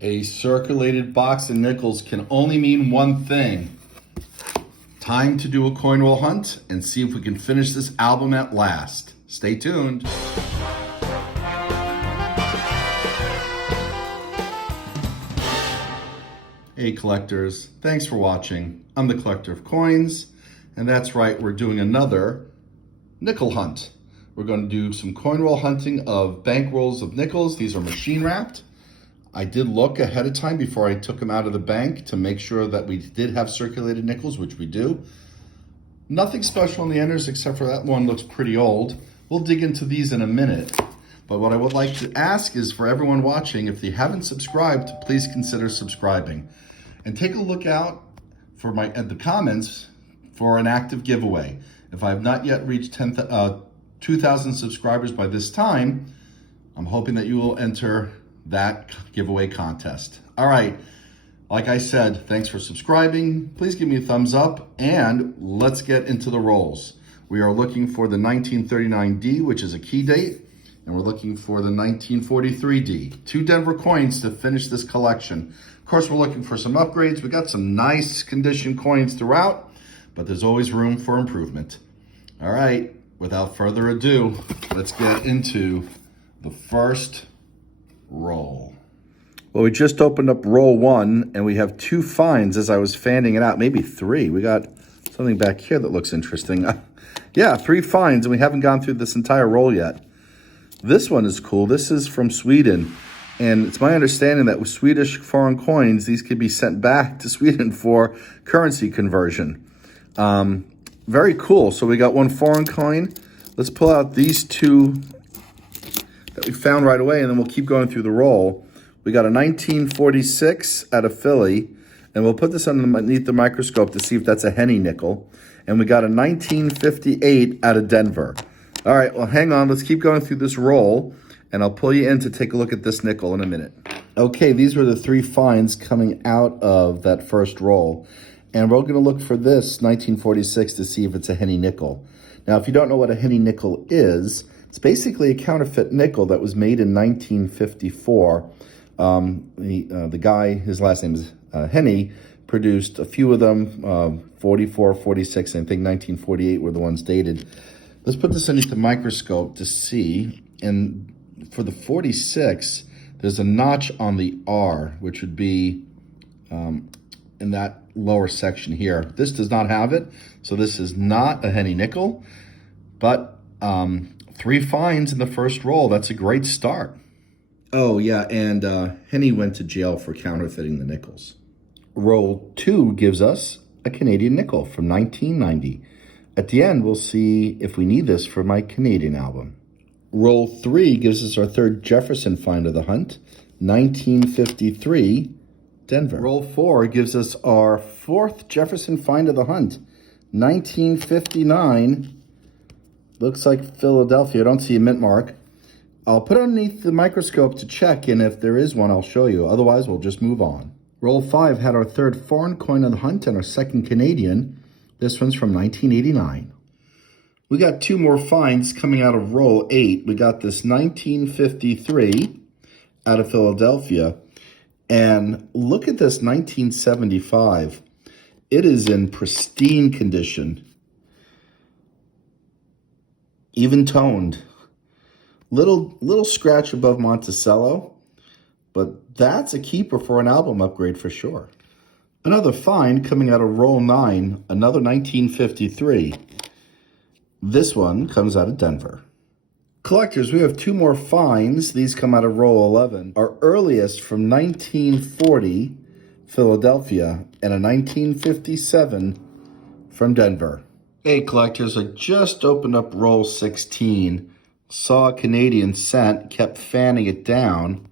A circulated box of nickels can only mean one thing. Time to do a coin roll hunt and see if we can finish this album at last. Stay tuned. Hey collectors, thanks for watching. I'm the collector of coins, and that's right, we're doing another nickel hunt. We're going to do some coin roll hunting of bank rolls of nickels. These are machine wrapped. I did look ahead of time before I took them out of the bank to make sure that we did have circulated nickels, which we do. Nothing special on the enders except for that one looks pretty old. We'll dig into these in a minute. But what I would like to ask is for everyone watching, if you haven't subscribed, please consider subscribing. And take a look out for the comments for an active giveaway. If I have not yet reached 2,000 subscribers by this time, I'm hoping that you will enter that giveaway contest. All right, like I said, thanks for subscribing. Please give me a thumbs up and let's get into the rolls. We are looking for the 1939D, which is a key date, and we're looking for the 1943D. 2 Denver coins to finish this collection. Of course, we're looking for some upgrades. We got some nice condition coins throughout, but there's always room for improvement. All right, without further ado, let's get into the first roll. Well, we just opened up roll 1 and we have 2 finds as I was fanning it out, maybe 3. We got something back here that looks interesting. Yeah, 3 finds and we haven't gone through this entire roll yet. This one is cool. This is from Sweden, and it's my understanding that with Swedish foreign coins, these could be sent back to Sweden for currency conversion. Very cool. So we got 1 foreign coin. Let's pull out these 2 that we found right away, and then we'll keep going through the roll. We got a 1946 out of Philly, and we'll put this underneath the microscope to see if that's a Henny nickel. And we got a 1958 out of Denver. All right, well, hang on. Let's keep going through this roll, and I'll pull you in to take a look at this nickel in a minute. Okay, these were the 3 finds coming out of that first roll, and we're going to look for this 1946 to see if it's a Henny nickel. Now, if you don't know what a Henny nickel is, it's basically a counterfeit nickel that was made in 1954. The guy, his last name is Henny, produced a few of them, 44, 46, and I think 1948 were the ones dated. Let's put this underneath the microscope to see. And for the 46, there's a notch on the R, which would be in that lower section here. This does not have it, so this is not a Henny nickel, but 3 finds in the first roll. That's a great start. Oh, yeah, and Henny went to jail for counterfeiting the nickels. Roll 2 gives us a Canadian nickel from 1990. At the end, we'll see if we need this for my Canadian album. Roll 3 gives us our 3rd Jefferson find of the hunt, 1953, Denver. Roll 4 gives us our 4th Jefferson find of the hunt, 1959, looks like Philadelphia. I don't see a mint mark. I'll put it underneath the microscope to check, and if there is one, I'll show you. Otherwise, we'll just move on. Roll 5 had our 3rd foreign coin of the hunt and our 2nd Canadian. This one's from 1989. We got 2 more finds coming out of roll 8. We got this 1953 out of Philadelphia. And look at this 1975. It is in pristine condition. Even toned. Little scratch above Monticello, but that's a keeper for an album upgrade for sure. Another find coming out of roll 9, another 1953. This one comes out of Denver. Collectors, we have 2 more finds. These come out of roll 11. Our earliest from 1940, Philadelphia, and a 1957 from Denver. Hey collectors, I just opened up roll 16, saw a Canadian cent, kept fanning it down,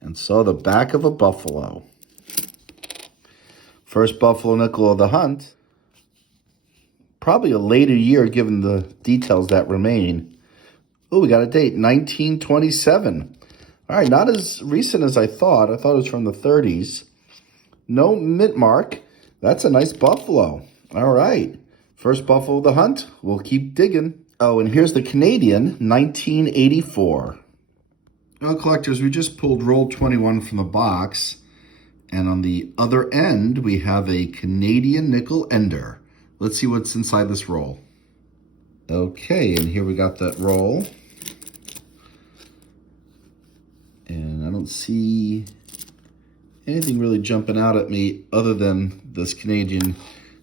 and saw the back of a buffalo. First buffalo nickel of the hunt. Probably a later year given the details that remain. Oh, we got a date, 1927. All right, not as recent as I thought. I thought it was from the 30s. No mint mark. That's a nice buffalo. All right. First buffalo of the hunt. We'll keep digging. Oh, and here's the Canadian, 1984. Well, collectors, we just pulled roll 21 from the box. And on the other end, we have a Canadian nickel ender. Let's see what's inside this roll. Okay, and here we got that roll. And I don't see anything really jumping out at me other than this Canadian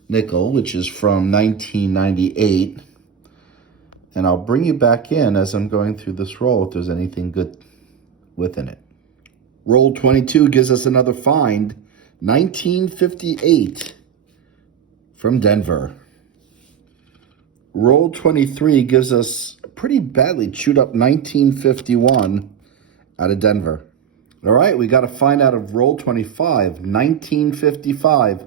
nickel, which is from 1998. And I'll bring you back in as I'm going through this roll if there's anything good within it. Roll 22 gives us another find, 1958 from Denver. Roll 23 gives us a pretty badly chewed up 1951 out of Denver. All right, we got to find out of roll 25, 1955.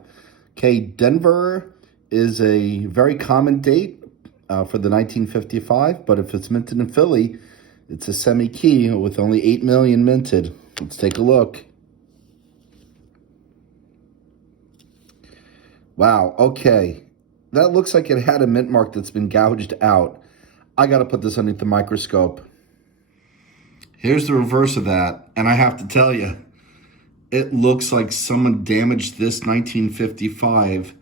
Okay, Denver is a very common date for the 1955, but if it's minted in Philly, it's a semi-key with only 8 million minted. Let's take a look. Wow, okay. That looks like it had a mint mark that's been gouged out. I got to put this underneath the microscope. Here's the reverse of that, and I have to tell you, it looks like someone damaged this 1955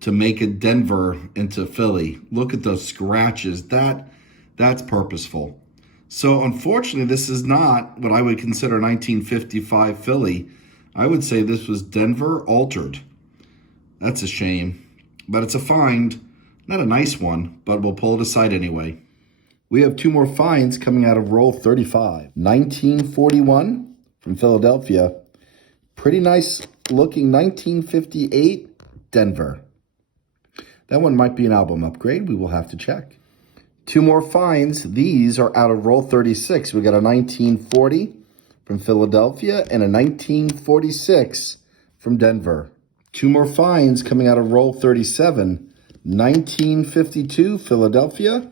to make a Denver into Philly. Look at those scratches. That's purposeful. So unfortunately, this is not what I would consider 1955 Philly. I would say this was Denver altered. That's a shame, but it's a find. Not a nice one, but we'll pull it aside anyway. We have two more finds coming out of roll 35. 1941 from Philadelphia. Pretty nice looking 1958 Denver. That one might be an album upgrade. We will have to check. Two more finds. These are out of roll 36. We got a 1940 from Philadelphia and a 1946 from Denver. Two more finds coming out of roll 37. 1952 Philadelphia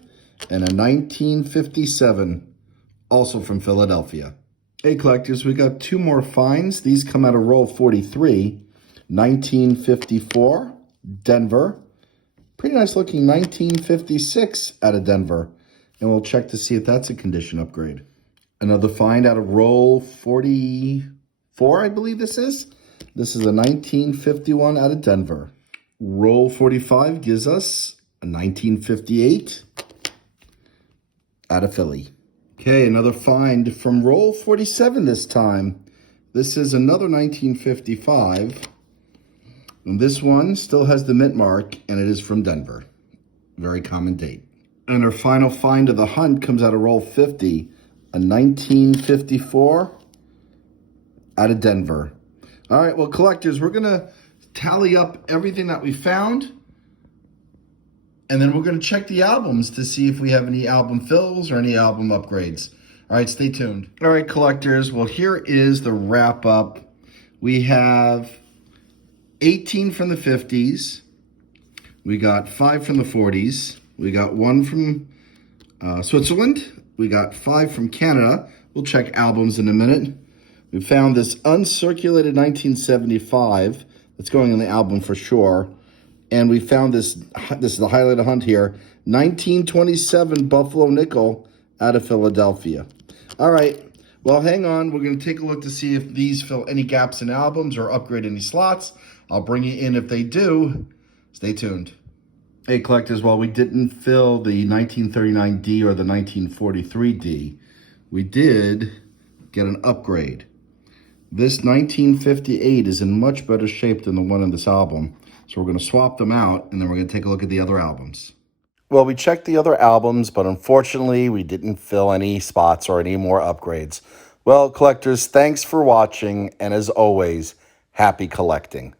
and a 1957 also from Philadelphia. Hey collectors, we got two more finds. These come out of roll 43. 1954 Denver. Pretty nice looking 1956 out of Denver. And we'll check to see if that's a condition upgrade. Another find out of roll 44, I believe this is. This is a 1951 out of Denver. Roll 45 gives us a 1958 out of Philly. Okay, another find from roll 47 this time. This is another 1955. And this one still has the mint mark, and it is from Denver. Very common date. And our final find of the hunt comes out of roll 50, a 1954 out of Denver. All right, well, collectors, we're going to tally up everything that we found, and then we're going to check the albums to see if we have any album fills or any album upgrades. All right, stay tuned. All right, collectors, well, here is the wrap-up. We have 18 from the 50s. We got 5 from the 40s. We got 1 from Switzerland. We got 5 from Canada. We'll check albums in a minute. We found this uncirculated 1975 that's going on the album for sure. And we found this is the highlight of hunt here, 1927 Buffalo Nickel out of Philadelphia. All right, well, hang on. We're going to take a look to see if these fill any gaps in albums or upgrade any slots. I'll bring you in if they do. Stay tuned. Hey, collectors, while we didn't fill the 1939D or the 1943D, we did get an upgrade. This 1958 is in much better shape than the one in this album. So we're going to swap them out, and then we're going to take a look at the other albums. Well, we checked the other albums, but unfortunately, we didn't fill any spots or any more upgrades. Well, collectors, thanks for watching, and as always, happy collecting.